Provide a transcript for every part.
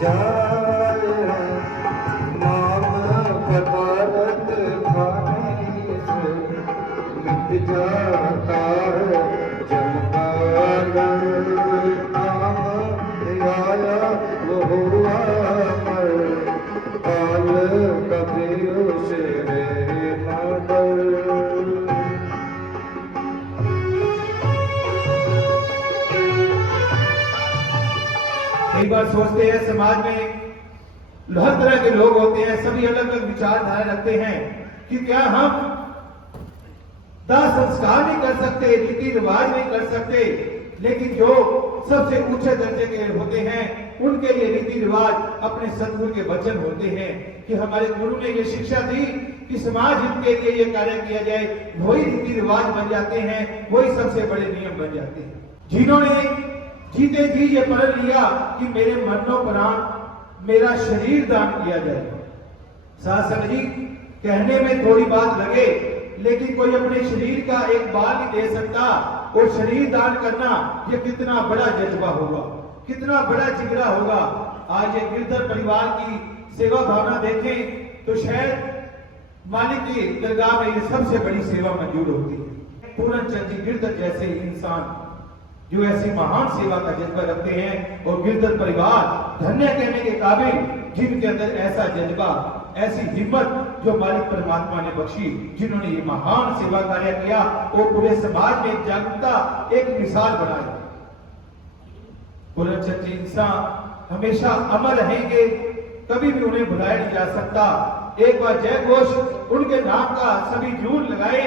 जाय नाम पदारत खाने से मिट जाता है जब नाम आया वो हुआ मर काल कभी उसे न डर। कई बार सोचते हैं समाज में हर तरह के लोग होते हैं, सभी अलग अलग विचारधारा रखते हैं कि क्या हम दाह संस्कार नहीं कर सकते, रीति रिवाज नहीं कर सकते, लेकिन जो सबसे ऊंचे दर्जे के होते हैं उनके लिए रीति रिवाज अपने सदगुरु के वचन होते हैं कि हमारे गुरु ने ये शिक्षा दी कि समाज हित के लिए ये कार्य किया जाए, वही रीति रिवाज बन जाते हैं, वही सबसे बड़े नियम बन जाते हैं। जिन्होंने जीते जी ये प्रण लिया कि मेरे मरणोपरांत मेरा शरीर दान किया जाए। शासन जी कहने में थोड़ी बात लगे, लेकिन कोई अपने शरीर का एक बाल नहीं दे सकता, और शरीर दान करना ये कितना बड़ा जज्बा होगा, कितना बड़ा जिगरा होगा। आज ये गिरधर परिवार की सेवा भावना देखें तो शायद मालिक की दरगाह में ये सबसे बड़ी सेवा मंजूर होती है। पूरन चंद जी गिरधर जैसे इंसान जो ऐसी महान सेवा का जज्बा रखते हैं, और गिरधर परिवार धन्य कहने के काबिल, जिनके अंदर ऐसा जज्बा, ऐसी हिम्मत जो मालिक परमात्मा ने बख्शी, जिन्होंने ये महान सेवा कार्य किया और पूरे समाज में जागरूकता एक मिसाल बनाई। पूरनचंद जी इंसान हमेशा अमर रहेंगे, कभी भी उन्हें भुलाया नहीं जा सकता। एक बार जय घोष उनके नाम का सभी जरूर लगाए।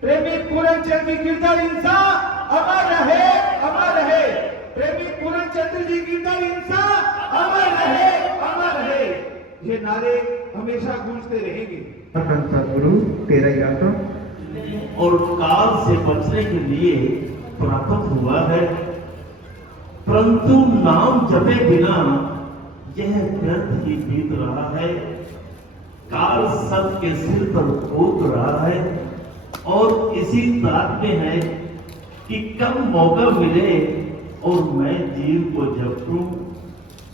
प्रेमी पूरनचंद जी गिरधर इंसान अमर रहे, अमर रहे। प्रेमी पूरनचंद जी गिरधर इंसान अमर रहे, अमर रहे। ये नारे हमेशा गूंजते रहेंगे। गुरु तेरा याद और काल से बचने के लिए प्राप्त हुआ है, परंतु नाम जपे बिना यह व्यर्थ ही बीत रहा है। काल सबके सिर पर कूद रहा है और इसी ताक में है कि कब मौका मिले और मैं जीव को जपूं,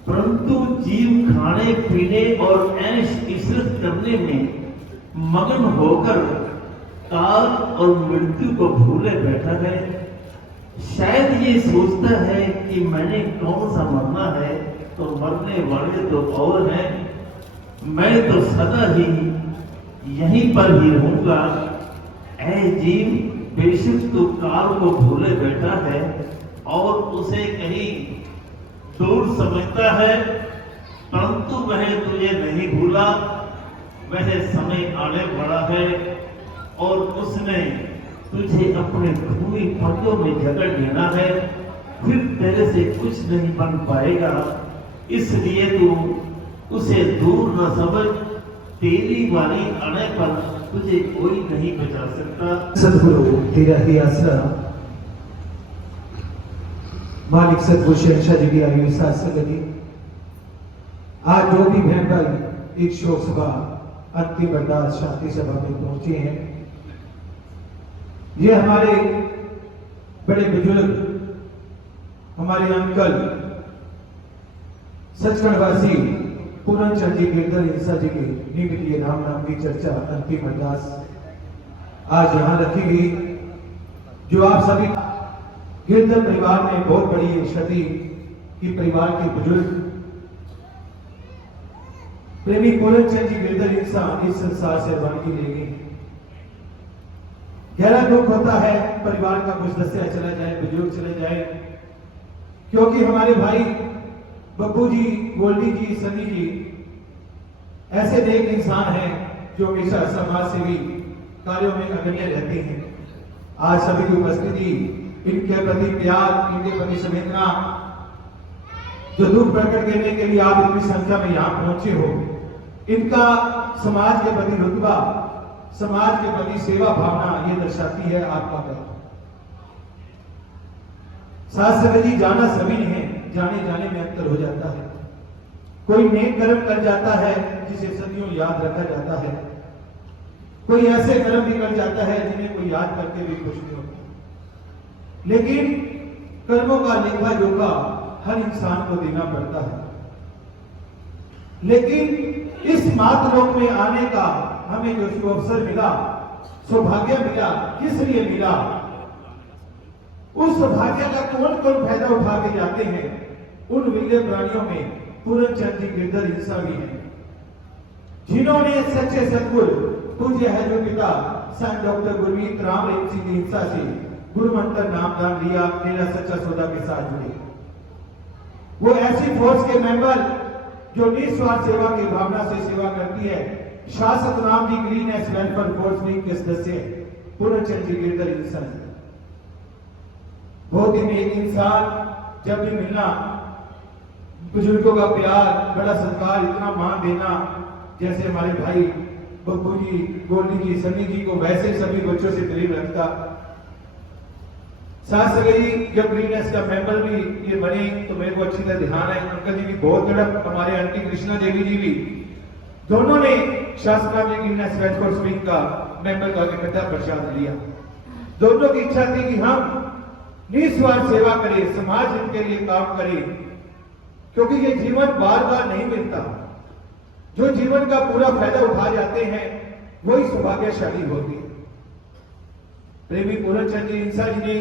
परंतु जीव खाने पीने और ऐश इशरत करने में मगन होकर काल और मृत्यु को भूले बैठा है। शायद ये सोचता है कि मैंने कौन सा मरना है, तो मरने वाले तो और हैं, मैं तो सदा ही यहीं पर ही रहूंगा। ऐ जीव, बेशक तू काल को भूले बैठा है और उसे कहीं दूर समझता है, परंतु वह तुझे नहीं भूला। वह समय आने वाला है और उसने तुझे अपने भूमि पत्तों में जकड़ लेना है, फिर तेरे से कुछ नहीं बन पाएगा। इसलिए तू उसे दूर न समझ, तेरी बारी आने पर तुझे कोई नहीं बचा सकता। सदगुरु तेरा ही आसरा, मालिक सदगुरु शहंशाह जी की आयु संगति। आज जो भी बहन भाई एक शोक सभा अंतिम अरदास शांति सभा में पहुंचे हैं, ये हमारे बड़े बुजुर्ग, हमारे अंकल सचखंडवासी पूरनचंद जी गिरधर इंसा जी के निमित्त राम नाम की चर्चा अंतिम अरदास आज यहां रखी गई। जो आप सभी गिरधर परिवार में बहुत बड़ी क्षति की परिवार के बुजुर्ग प्रेमी पूरनचंद जी गिरधर इंसान इस संसार से रवानगी ले गए। गहरा दुख होता है परिवार का कुछ सदस्य चला जाए, बुजुर्ग चले जाए, क्योंकि हमारे भाई बब्बू जी, गोल्डी जी, सनी जी ऐसे नेक इंसान हैं जो हमेशा समाज सेवी कार्यों में अग्रणी रहते हैं। आज सभी की उपस्थिति, इनके प्रति प्यार, इनके प्रति संवेदना, जो दुख प्रकट करने के लिए आप इतनी संख्या में यहां पहुंचे हो, इनका समाज के प्रति रुतबा, समाज के प्रति सेवा भावना ये दर्शाती है आपका कर्म। शास्त्र जी जाना सभी है, जाने जाने में अंतर हो जाता है। कोई नेक कर्म कर जाता है जिसे सदियों याद रखा जाता है, कोई ऐसे कर्म भी कर जाता है जिन्हें कोई याद करके भी खुश नहीं होता। लेकिन कर्मों का लेखा जोखा हर इंसान को देना पड़ता है। लेकिन इस मातलोक में आने का हमें जो अवसर मिला, सौभाग्य मिला, किस लिए मिला? उस सौभाग्य का कौन कौन फायदा उठा के जाते हैं? उन विरले प्राणियों में पूरनचंद जी गिरधर हिंसा भी है, जिन्होंने सच्चे सतगुरु पूज्य है जो पिता संत डॉक्टर गुरमीत राम रेम सिंह हिंसा से गुरु मंत्र नामदान लिया, मेरा सच्चा सौदा के साथ जुड़े। वो ऐसी फोर्स के मेंबर जो निस्वार्थ सेवा की भावना से सेवा करती है, शासक नाम जी ग्रीननेस वेलफेयर फोर्स विंग के सदस्य पूरनचंद जी गिरधर हिंसा। बहुत ही नेक इंसान, जब भी मिलना बुजुर्गों का प्यार, बड़ा सत्कार, इतना मान देना, जैसे हमारे भाई बब्बू जी, गोल्डी जी, सनी जी को वैसे सभी बच्चों से प्रेम रखता। सास सगई जब ग्रीननेस का मेंबर भी ये बने तो मेरे को अच्छी तरह ध्यान है, अंकल जी भी बहुत तड़प, हमारे आंटी कृष्णा देवी जी भी, दोनों ने शासना में ग्रीननेस वेलफेयर विंग का मेंबर का इकट्ठा प्रसाद लिया। दोनों की इच्छा थी कि हम निस्वार्थ सेवा करें, समाज हित के लिए काम करें, क्योंकि ये जीवन बार बार नहीं मिलता। जो जीवन का पूरा फायदा उठा जाते हैं वही सौभाग्यशाली होती है। प्रेमी पूरनचंद जी हिंसा जी ने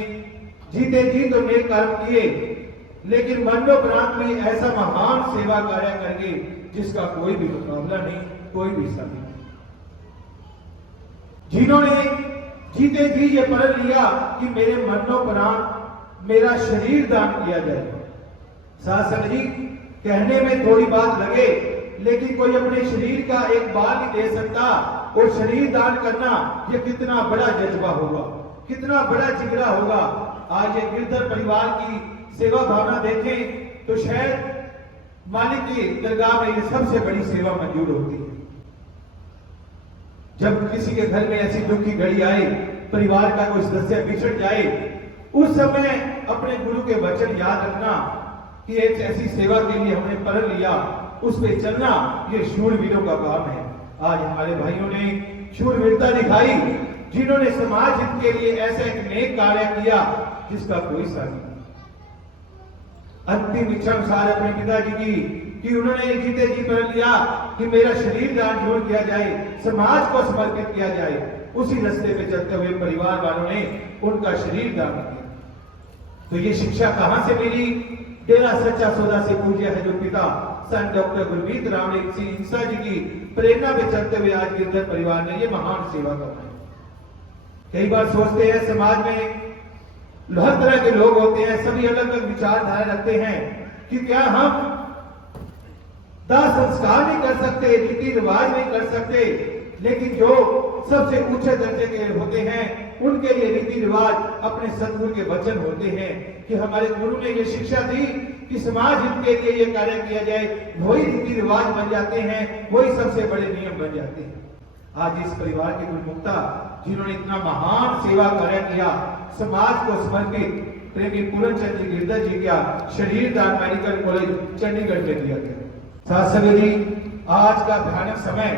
जीते जी तो नेक कर्म किए, लेकिन मरणोपरांत में ऐसा महान सेवा कार्य करके जिसका कोई भी मुकाबला नहीं, कोई भी साथी नहीं, जिन्होंने जीते जी ये प्रण लिया कि मेरे मरणोपरांत मेरा शरीर दान किया जाए। शासक जी, कहने में थोड़ी बात लगे, लेकिन कोई अपने शरीर का एक बाल नहीं दे सकता, और शरीर दान करना ये कितना बड़ा जज्बा होगा, कितना बड़ा जिगरा होगा। आज ये गिरधर परिवार की सेवा भावना देखें तो शायद मालिक की दरगाह में ये सबसे बड़ी सेवा मंजूर होती है। जब किसी के घर में ऐसी दुख की घड़ी आए, परिवार का कोई सदस्य बिछड़ जाए, उस समय अपने गुरु के वचन याद रखना कि एक ऐसी सेवा के लिए हमने प्रण लिया, उस पे चलना, ये शूरवीरों का काम है। आज हमारे भाइयों ने शूरवीरता दिखाई, जिन्होंने समाज हित के लिए ऐसा एक नेक कार्य किया जिसका कोई साथी नहीं। अंतिम इच्छा अनुसार अपने पिताजी की कि उन्होंने जीते जी प्रण लिया कि मेरा शरीर दान जोड़ किया जाए, समाज को समर्पित किया जाए। उसी रास्ते पे चलते हुए परिवार वालों ने उनका शरीर दान किया। तो ये शिक्षा कहां से मिली? डेरा सच्चा सौदा से पूज्य है जो पिता संत डॉक्टर गुरमीत राम रेम सिंह हिंसा जी की प्रेरणा में चलते हुए आज गिरधर परिवार ने ये महान सेवा करना है। कई बार सोचते हैं समाज में हर तरह के लोग होते हैं, सभी अलग अलग विचारधारा रखते हैं कि क्या हम दाह संस्कार नहीं कर सकते, रीति रिवाज नहीं कर सकते, लेकिन जो सबसे उच्च दर्जे के होते हैं उनके लिए रीति रिवाज अपने सतगुरु के वचन होते हैं कि हमारे गुरु ने ये शिक्षा दी कि समाज हित के लिए ये कार्य किया जाए, वही रीति रिवाज बन जाते हैं, वही सबसे बड़े नियम बन जाते हैं। आज इस परिवार के गुरुमुक्ता जिन्होंने इतना महान सेवा कार्य किया, समाज को समर्पित प्रेमी पूरनचंद जी गिरधर जी का शरीर दान मेडिकल कॉलेज चंडीगढ़ में दिया गया। शासक जी, आज का भयानक समय,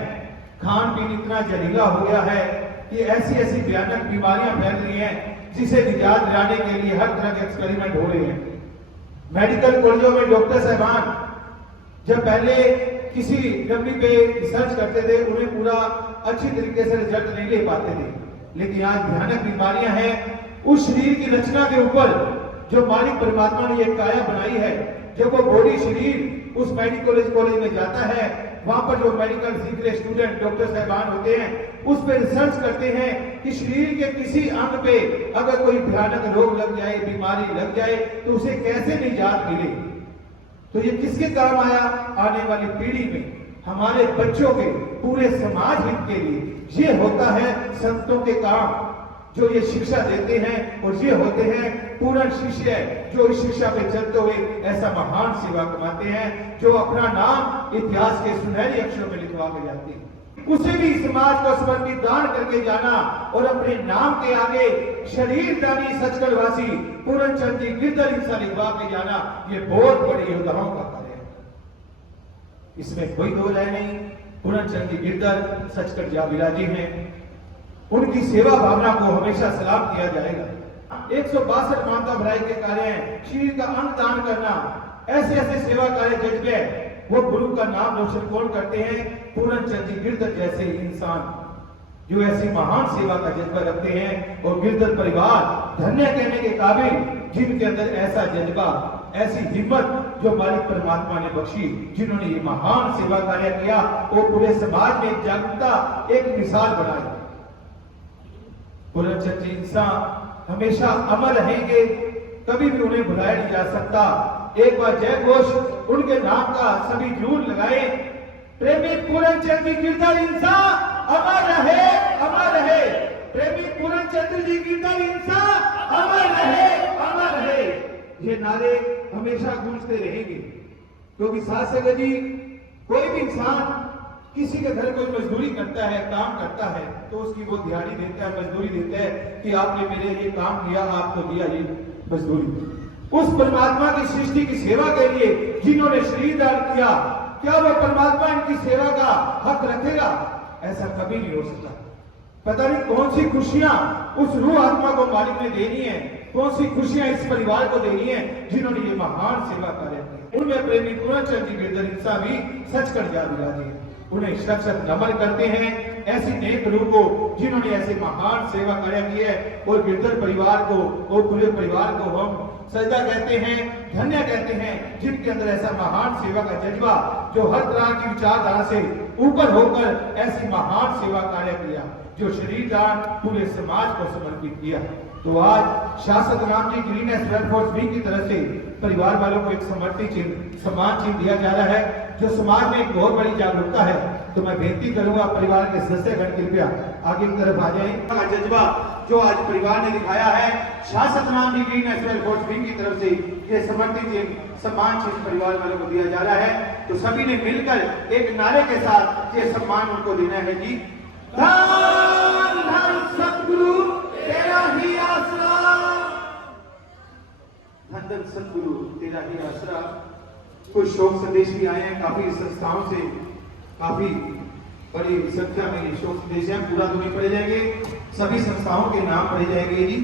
खान पीन इतना जहरीला हो गया है कि ऐसी ऐसी भयानक बीमारियां फैल रही हैं जिसे निजात दिलाने के लिए हर तरह के एक्सपेरिमेंट हो रहे हैं। मेडिकल कॉलेजों में डॉक्टर साहबान जब पहले किसी डब्ल्यू पे रिसर्च करते थे, उन्हें पूरा अच्छी तरीके से रिजल्ट नहीं ले पाते थे, लेकिन आज भयानक बीमारियां हैं। उस शरीर की रचना के ऊपर जो मालिक परमात्मा ने एक काया बनाई है, जब वो बॉडी शरीर उस मेडिकल कॉलेज में जाता है, वहां पर जो मेडिकल सीख रहे स्टूडेंट डॉक्टर साहबान होते हैं उस पर रिसर्च करते हैं कि शरीर के किसी अंग पे अगर कोई भयानक रोग लग जाए, बीमारी लग जाए, तो उसे कैसे निजात मिले। तो ये किसके काम आया? आने वाली पीढ़ी में, हमारे बच्चों के, पूरे समाज हित के लिए। ये होता है संतों के काम जो ये शिक्षा देते हैं, और ये होते हैं पूर्ण शिष्य जो इस शिक्षा पे चलते हुए ऐसा महान सेवा कमाते हैं, जो अपना नाम इतिहास के सुनहरे अक्षरों में लिखवा के जाते हैं। उसे भी समाज को समर्पित दान करके जाना और अपने नाम के आगे शरीर दानी सचखंड वासी पूरनचंद जी गिरधर हिंसा लिखवा के जाना, ये बहुत बड़ी योद्धाओं का कार्य है, इसमें कोई दो राय नहीं। पूरनचंद जी गिरधर सचखंड जा विराजी हैं, उनकी सेवा भावना को हमेशा सलाम किया जाएगा। 162 मानता भलाई के कार्य हैं, शरीर का अंग दान करना, ऐसे ऐसे सेवा कार्य जज्बे वो गुरु का नाम रोशन कौन करते हैं? पूरन चंद जी गिरधर जैसे इंसान जो ऐसी महान सेवा का जज्बा रखते हैं। और गिरधर परिवार धन्य कहने के काबिल, जिनके अंदर ऐसा जज्बा, ऐसी हिम्मत जो मालिक परमात्मा ने बख्शी, जिन्होंने ये महान सेवा कार्य किया, वो पूरे समाज में एक जागरूकता, एक मिसाल बनाई। पूरन चंद जी इंसान हमेशा अमर रहेंगे, कभी भी उन्हें भुलाया नहीं जा सकता। एक बार जय घोष उनके नाम का सभी जरूर लगाए। प्रेमी पूरन चंद जी गिरधर इंसान अमर रहे, अमर रहे। प्रेमी पूरन चंद जी गिरधर इंसान अमर रहे, अमर रहे। ये नारे हमेशा गूंजते रहेंगे, क्योंकि साथ संगत जी, कोई भी इंसान किसी के घर कोई मजदूरी करता है, काम करता है, तो उसकी वो दिहाड़ी देता है, मजदूरी देता है कि आपने मेरे लिए काम किया, आपको दिया ये मजदूरी। उस परमात्मा की सृष्टि की सेवा के लिए जिन्होंने शरीर दान किया, क्या वो परमात्मा इनकी सेवा का हक रखेगा? ऐसा कभी नहीं हो सकता। पता नहीं कौन सी खुशियां उस रूह आत्मा को मालिक ने देनी है, कौन सी खुशियां इस परिवार को देनी है जिन्होंने ये महान सेवा कार्य किया। उनमें प्रेमी पूरन चंद जी गिरधर इंसान भी सच कर जा विराजे हैं। उन्हें शत शत नमन करते हैं ऐसी नेक रूह को जिन्होंने ऐसे महान सेवा कार्य की है। और गिरधर परिवार को और पूरे परिवार को हम सजदा कहते हैं, धन्य कहते हैं, जिनके अंदर ऐसा महान सेवा का जज्बा, जो हर तरह की विचारधारा से ऊपर होकर ऐसी महान सेवा कार्य किया, जो शरीर दान पूरे समाज को समर्पित किया। तो आज शासक Ram ji greenish welfare wing की तरफ से परिवार वालों को एक समर्पित चिन्ह, सम्मान चिन्ह दिया जा रहा है, जो समाज में एक बहुत बड़ी जागरूकता है। तो मैं बेनती करूंगा परिवार के सदस्यगण कृपया आगे की तरफ आ जाएं। जज्बा जो आज परिवार ने दिखाया है, शासक Ram ji greenish welfare wing की तरफ से ये समर्पित चिन्ह, सम्मान चिन्ह परिवार वालों को दिया जा रहा है। तो सभी ने मिलकर एक नारे के साथ ये सम्मान उनको देना है जी। धन धन सतगुरु तेरा ही आसरा, धन धन सतगुरु तेरा ही आसरा। कुछ शोक संदेश भी आए हैं काफी संस्थाओं से, काफी बड़ी संख्या में ये शोक संदेश हैं, पूरा तो नहीं पढ़े जाएंगे, सभी संस्थाओं के नाम पढ़े जाएंगे जी।